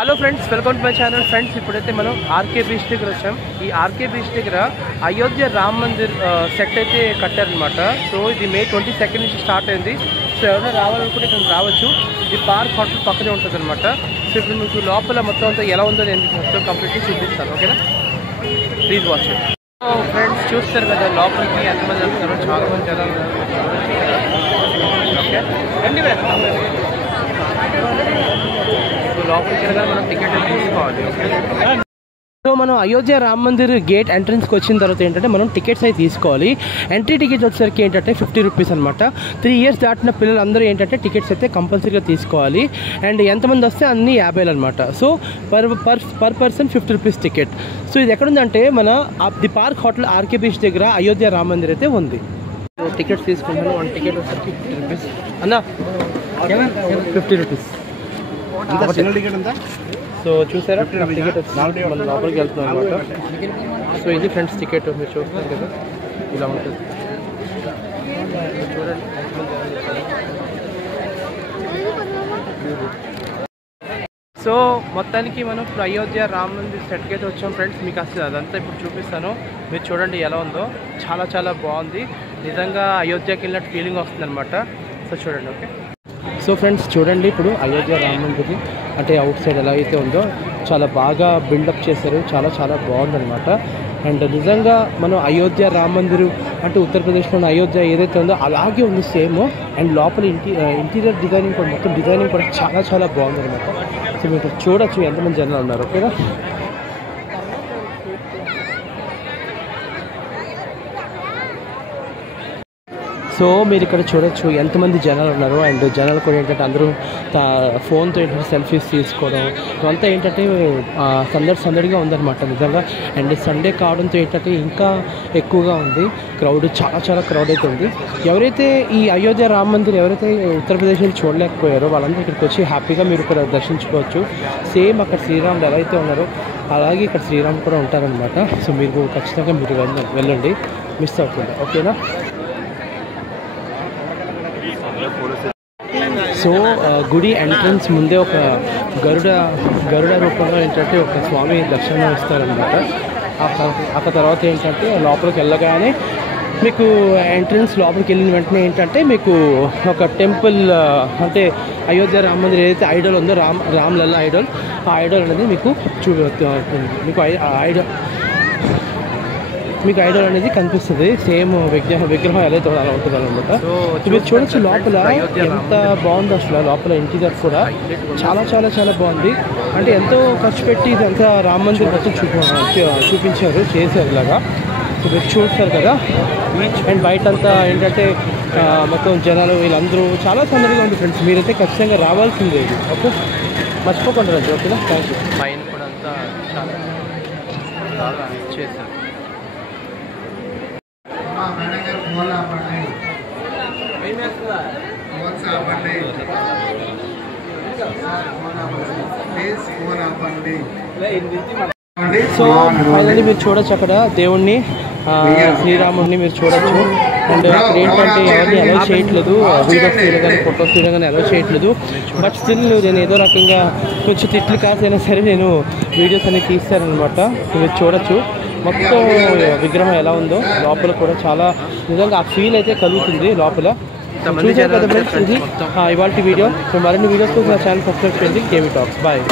Hello friends, welcome to my channel. Friends, ఇప్పుడైతే మనం RK beach దగ్గర వచ్చాం. ఈ ఆర్కే బీచ్ దగ్గర అయోధ్య రామ్ మందిర్ సెట్ అయితే కట్టారనమాట. సో ఇది May 22 నుంచి స్టార్ట్ అయింది. సో ఎవరైనా రావాలనుకుంటే ఇక్కడ రావచ్చు. ఇది పార్క్ హోటల్ పక్కనే ఉంటుంది అనమాట. సో ఇప్పుడు మీకు లోపల మొత్తం అంతా ఎలా ఉందో నేను మొత్తం కంప్లీట్గా చూపిస్తాను. ఓకేనా, please watch it. So friends, చూస్తారు కదా లోపలికి ఎంతమంది వెళ్తున్నారు, చాలా మంది జనాలు ఓకే రండి. లోపలికి వెళ్ళగానే మనం టికెట్ తీసుకోవాలి. సో మనం అయోధ్య రామ్ మందిర్ గేట్ ఎంట్రన్స్కి వచ్చిన తర్వాత ఏంటంటే మనం టికెట్స్ అయితే తీసుకోవాలి. ఎంట్రీ టికెట్ వచ్చేసరికి ఏంటంటే 50 రూపీస్ అనమాట. 3 years దాటిన పిల్లలందరూ ఏంటంటే టికెట్స్ అయితే కంపల్సరీగా తీసుకోవాలి. అండ్ ఎంతమంది వస్తే అన్ని 50 అనమాట. So per person 50 rupees ticket. So ఇది ఎక్కడుందంటే మన the park hotel RK beach దగ్గర అయోధ్య రామ్ మందిర్ అయితే ఉంది. టికెట్స్ తీసుకుంటాను. 1 టికెట్ వచ్చేసరికి 50 రూపీస్ అన్న, 50 రూపీస్. సో చూసారా, టికెట్ వచ్చి మనం లోపలికి వెళ్తున్నాం అనమాట. సో ఇది ఫ్రెండ్స్ టికెట్, మీరు చూస్తున్నారు కదా ఇలా ఉంటుంది. చూడండి, సో మొత్తానికి మనం ఇప్పుడు అయోధ్య రామ్ మందిర్ సెట్కి అయితే వచ్చాం ఫ్రెండ్స్. మీకు అసలు అదంతా ఇప్పుడు చూపిస్తాను, మీరు చూడండి ఎలా ఉందో. చాలా చాలా బాగుంది నిజంగా. అయోధ్యకి వెళ్ళినట్టు ఫీలింగ్ వస్తుంది అనమాట. సో చూడండి. ఓకే, సో ఫ్రెండ్స్ చూడండి, ఇప్పుడు అయోధ్య రామ్ మందిర్ అంటే అవుట్ సైడ్ ఎలా అయితే ఉందో చాలా బాగా బిల్డప్ చేశారు. చాలా చాలా బాగుందన్నమాట. అండ్ నిజంగా మనం అయోధ్య రామ్ మందిర్ అంటే ఉత్తరప్రదేశ్లో ఉన్న అయోధ్య ఏదైతే ఉందో అలాగే ఉంది సేమ్. అండ్ లోపల ఇంటీరియర్ డిజైనింగ్ కూడా, మొత్తం డిజైనింగ్ కూడా చాలా చాలా బాగుందన్నమాట. సో మీరు చూడొచ్చు ఎంతమంది జనాలు ఉన్నారు. ఓకేనా, సో మీరు ఇక్కడ చూడొచ్చు ఎంతమంది జనాలు ఉన్నారు. అండ్ జనాలు కూడా ఏంటంటే అందరూ ఫోన్తో ఏంటంటే సెల్ఫీస్ తీసుకోవడం ఇవంతా ఏంటంటే సందడిగా ఉందన్నమాట నిజంగా. అండ్ సండే కావడంతో ఏంటంటే ఇంకా ఎక్కువగా ఉంది క్రౌడ్, చాలా చాలా క్రౌడ్ అయితే ఉంది. ఎవరైతే ఈ అయోధ్య రామ్ మందిర్ ఎవరైతే ఉత్తరప్రదేశ్లో చూడలేకపోయారో వాళ్ళందరూ ఇక్కడికి వచ్చి హ్యాపీగా మీరు ఇక్కడ దర్శించుకోవచ్చు. సేమ్ అక్కడ శ్రీరాముడు ఎలా అయితే ఉన్నారో అలాగే ఇక్కడ శ్రీరాముడు కూడా ఉంటారనమాట. సో మీరు ఖచ్చితంగా మీరు వెళ్ళండి, మిస్ అవ్వకుండా. ఓకేనా, సో గుడి ఎంట్రన్స్ ముందే ఒక గరుడ రూపంలో ఏంటంటే ఒక స్వామి దర్శనం ఇస్తారనమాట. ఆ తర్వాత ఏంటంటే లోపలికి వెళ్ళగానే మీకు ఎంట్రన్స్ లోపలికి వెళ్ళిన వెంటనే ఏంటంటే మీకు ఒక టెంపుల్ అంటే అయోధ్య రామ మందిర్ ఏదైతే ఐడల్ ఉందో రామ్లల్లా ఐడల్, ఆ ఐడల్ అనేది మీకు మీకు ఐడల్ అనేది కనిపిస్తుంది. సేమ్ విగ్రహం ఎలా అయితే అలా ఉంటుంది అనమాట. మీరు చూడొచ్చు లోపల ఎంత బాగుందో అసలు. లోపల ఇంటీరియర్ కూడా చాలా చాలా చాలా బాగుంది. అంటే ఎంతో ఖర్చు పెట్టి ఇదంతా రామ మందిర్ మొత్తం చూపించారు, చేశారు ఇలాగా. సో మీరు చూస్తారు కదా. అండ్ బయట అంతా ఏంటంటే మొత్తం జనాలు వీళ్ళందరూ చాలా సందడిగా ఉంది ఫ్రెండ్స్. మీరైతే ఖచ్చితంగా రావాల్సిందే. ఓకే, మర్చిపోకుండా రండి. ఓకేనా, థ్యాంక్ యూ. పైన కూడా అంతా చాలా బాగా చేశారు. సో ఫైనల్లీ మీరు చూడొచ్చు అక్కడ దేవుణ్ణి, శ్రీరాముడిని మీరు చూడొచ్చు. అండ్ ఏంటంటే ఎవరిని అలౌ చేయట్లేదు, వీడియోస్ తీయడం కానీ ఫొటోస్ తీయడం కానీ అలౌ చేయట్లేదు. బట్ స్టిల్ నేను ఏదో రకంగా కొంచెం తిట్లు కాసైనా సరే నేను వీడియోస్ అనేవి తీస్తానమాట. మీరు చూడొచ్చు మొత్తం విగ్రహం ఎలా ఉందో. లోపల కూడా చాలా నిజంగా ఆ ఫీల్ అయితే కలుగుతుంది లోపల. చూసారు కదా ఫ్రెండ్స్, ఇది ఇవాళ వీడియో. సో మరిన్ని వీడియోస్ కోసం నా ఛానల్ సబ్స్క్రైబ్ చేయండి. KV talks. బాయ్.